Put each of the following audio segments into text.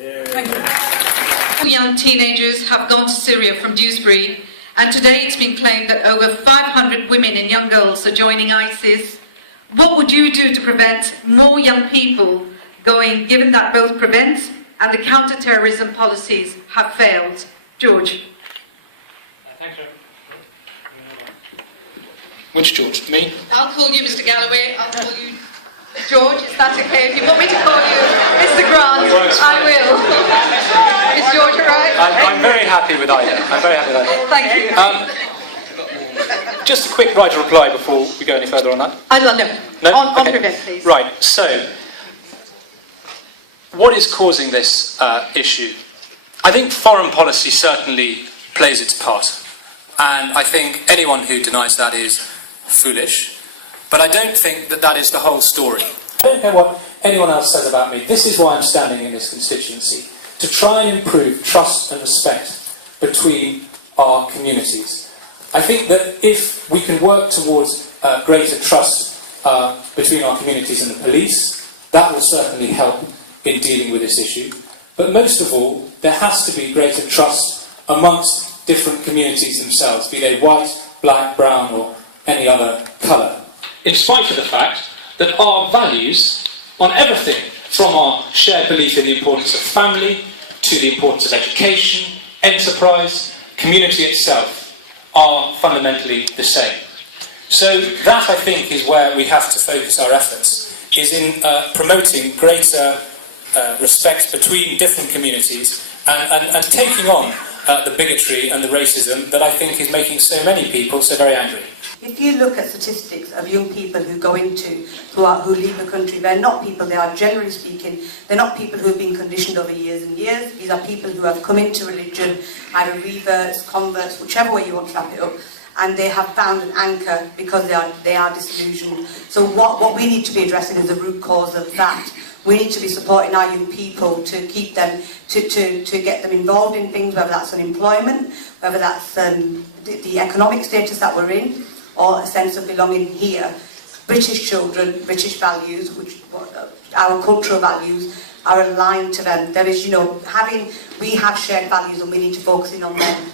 Thank you. Young teenagers have gone to Syria from Dewsbury, and today it's been claimed that over 500 women and young girls are joining ISIS. What would you do to prevent more young people going, given that both prevent and the counter-terrorism policies have failed? George. Thanks, sir. Which George? Me? I'll call you Mr. Galloway. I'll call you George. Is that okay? If you want me to call you Mr. Grant, I will. Is George all right? I'm very happy with either. I'm very happy with either. Thank you. Just a quick right of reply before we go any further on that. No. On Okay. Prevent, please. Right, so, what is causing this issue? I think foreign policy certainly plays its part. And I think anyone who denies that is foolish. But I don't think that that is the whole story. I don't care what anyone else says about me. This is why I'm standing in this constituency. To try and improve trust and respect between our communities. I think that if we can work towards greater trust between our communities and the police, that will certainly help in dealing with this issue. But most of all, there has to be greater trust amongst different communities themselves, be they white, black, brown or any other colour. In spite of the fact that our values on everything, from our shared belief in the importance of family, to the importance of education, enterprise, community itself, are fundamentally the same. So that, I think, is where we have to focus our efforts, is in promoting greater respect between different communities and taking on the bigotry and the racism that I think is making so many people so very angry. If you look at statistics of young people who go into, who leave the country, they're not people, they are generally speaking, they're not people who have been conditioned over years and years. These are people who have come into religion, either reverts, converts, whichever way you want to wrap it up, and they have found an anchor because they are disillusioned. So what we need to be addressing is the root cause of that. We need to be supporting our young people to keep them, to get them involved in things, whether that's unemployment, whether that's the economic status that we're in, or a sense of belonging here. British children, British values, our cultural values are aligned to them. There is, we have shared values and we need to focus in on them.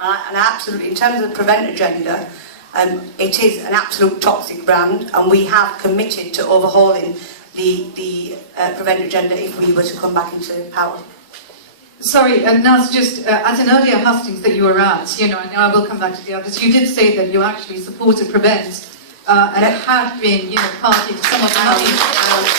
And absolutely, in terms of the Prevent agenda, it is an absolute toxic brand, and we have committed to overhauling the Prevent agenda if we were to come back into power. Sorry, Naz, just at an earlier hustings that you were at, and I will come back to the others, you did say that you actually supported Prevent, and it had been, party to some of the money.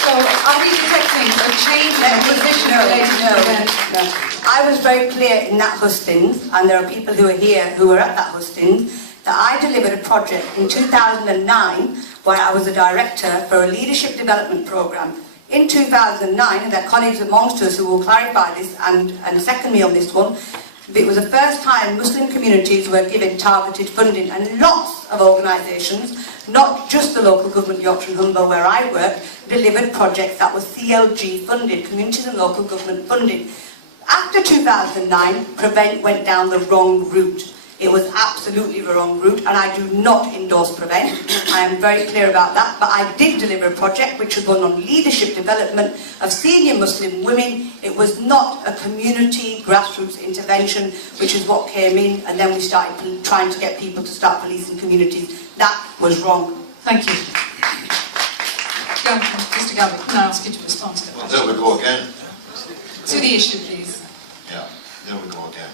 So are we detecting a change in position related to Prevent? No. I was very clear in that hustings, and there are people who are here who were at that hustings, that I delivered a project in 2009 where I was a director for a leadership development programme. In 2009, and there are colleagues amongst us who will clarify this and second me on this one, it was the first time Muslim communities were given targeted funding, and lots of organisations, not just the local government, Yorkshire and Humber, where I work, delivered projects that were CLG funded, communities and local government funded. After 2009, Prevent went down the wrong route. It was absolutely the wrong route, and I do not endorse Prevent. I am very clear about that, but I did deliver a project which was one on leadership development of senior Muslim women. It was not a community grassroots intervention, which is what came in, and then we started trying to get people to start policing communities. That was wrong. Thank you. Mr. Galloway, can I ask you to respond to that? Well, there we go again. To the issue, please. Yeah, there we go again.